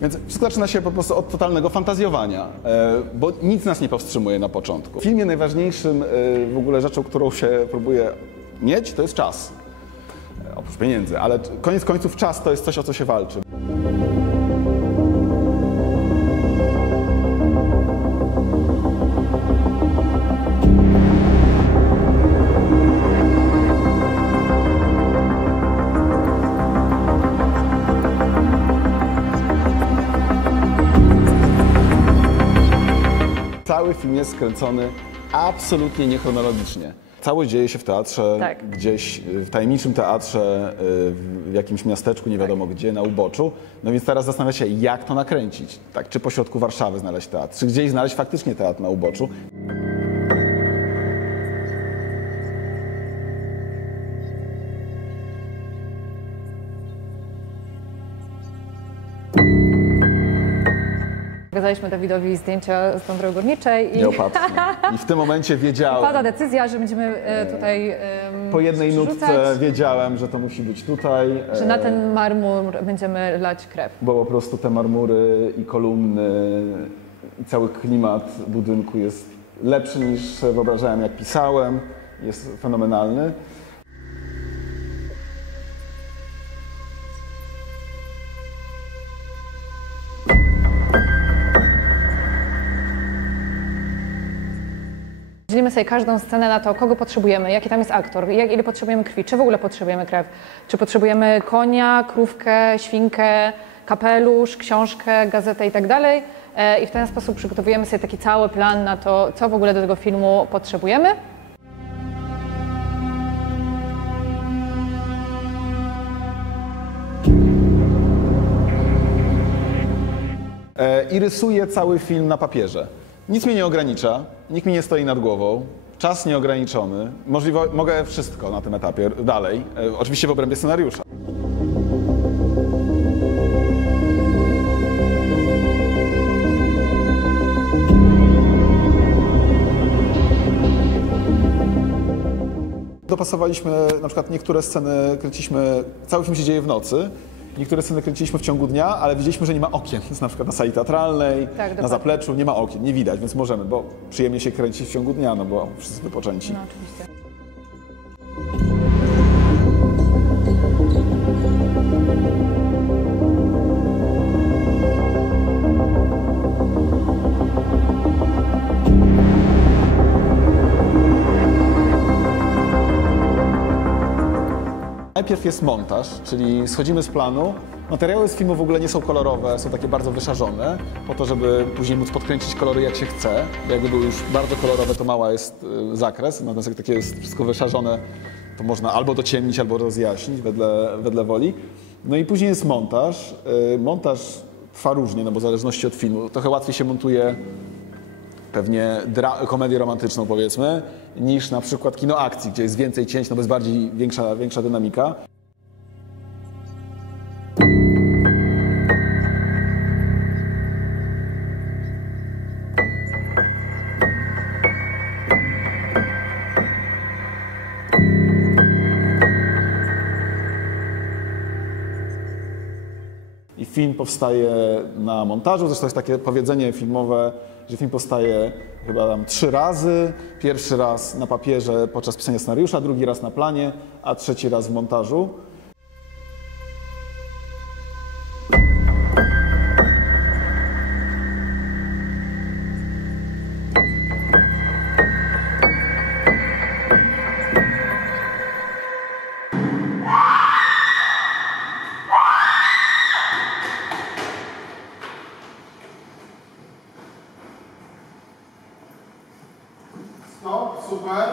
Więc wszystko zaczyna się po prostu od totalnego fantazjowania, bo nic nas nie powstrzymuje na początku. W filmie najważniejszym w ogóle rzeczą, którą się próbuje mieć, to jest czas. Oprócz pieniędzy, ale koniec końców czas to jest coś, o co się walczy. Cały film jest skręcony absolutnie niechronologicznie. Całość dzieje się w teatrze, Tak. gdzieś w tajemniczym teatrze, w jakimś miasteczku, nie wiadomo gdzie, na uboczu. No więc teraz zastanawia się, jak to nakręcić. Tak, czy pośrodku Warszawy znaleźć teatr, czy gdzieś znaleźć faktycznie teatr na uboczu. Pokazaliśmy Dawidowi zdjęcia z Dąbrowy Górniczej i Nieopatrznie. I w tym momencie wiedziałem, pada decyzja, że będziemy tutaj po jednej przerzucać, nutce wiedziałem, że to musi być tutaj. że na ten marmur będziemy lać krew. Bo po prostu te marmury i kolumny i cały klimat budynku jest lepszy niż wyobrażałem, jak pisałem. Jest fenomenalny. Dzielimy sobie każdą scenę na to, kogo potrzebujemy, jaki tam jest aktor, ile potrzebujemy krwi, czy w ogóle potrzebujemy krew, czy potrzebujemy konia, krówkę, świnkę, kapelusz, książkę, gazetę i tak dalej. I w ten sposób przygotowujemy sobie taki cały plan na to, co w ogóle do tego filmu potrzebujemy. I rysuję cały film na papierze. Nic mnie nie ogranicza, nikt mi nie stoi nad głową, czas nieograniczony. Mogę wszystko na tym etapie dalej, oczywiście w obrębie scenariusza. Dopasowaliśmy na przykład niektóre sceny, kręciliśmy, cały film się dzieje w nocy. Niektóre sceny kręciliśmy w ciągu dnia, ale widzieliśmy, że nie ma okien. Na przykład na sali teatralnej, na zapleczu nie ma okien, nie widać, więc możemy, bo przyjemnie się kręcić w ciągu dnia, no bo wszyscy wypoczęci. No oczywiście. Najpierw jest montaż, czyli schodzimy z planu. Materiały z filmu w ogóle nie są kolorowe, są takie bardzo wyszarzone, po to, żeby później móc podkręcić kolory jak się chce. Jakby były już bardzo kolorowe, to mały jest zakres, natomiast jak takie jest wszystko wyszarzone, to można albo dociemnić, albo rozjaśnić wedle woli. No i później jest montaż. Montaż trwa różnie, no bo w zależności od filmu. Trochę łatwiej się montuje pewnie komedię romantyczną, powiedzmy, niż na przykład kino akcji, gdzie jest więcej cięć, no bo jest bardziej większa dynamika. I film powstaje na montażu, zresztą jest takie powiedzenie filmowe, że film powstaje chyba tam 3 razy. Pierwszy raz na papierze podczas pisania scenariusza, drugi raz na planie, a trzeci raz w montażu. No, super.